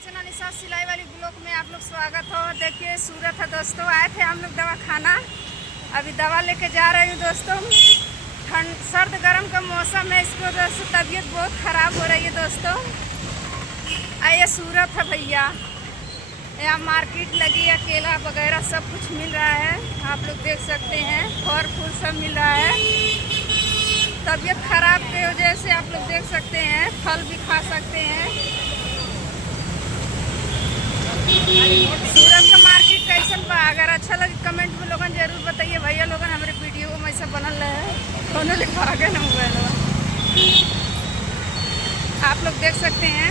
Channel निशा सिलाई वाली blog में आप लोग स्वागत हो। देखिए सूरत है दोस्तों, आए थे हम लोग दवा खाना, अभी दवा लेके जा रही हूँ दोस्तों। सर्द गर्म का मौसम है, इसकी वजह से तबीयत बहुत ख़राब हो रही है दोस्तों। ये सूरत है भैया, यहाँ मार्केट लगी है, केला वगैरह सब कुछ मिल रहा है, आप लोग देख सकते हैं। फल फूल सब मिल रहा है। तबीयत ख़राब की वजह से आप लोग देख सकते हैं, फल भी खा सकते हैं। सूरत का मार्केट कैसन बा? अगर अच्छा लगे कमेंट में लोगन जरूर बताइए भैया। लोगन हमारे वीडियो में ऐसा बनल रहे, दोनों लिखवा के ना मोबाइल आप लोग देख सकते हैं।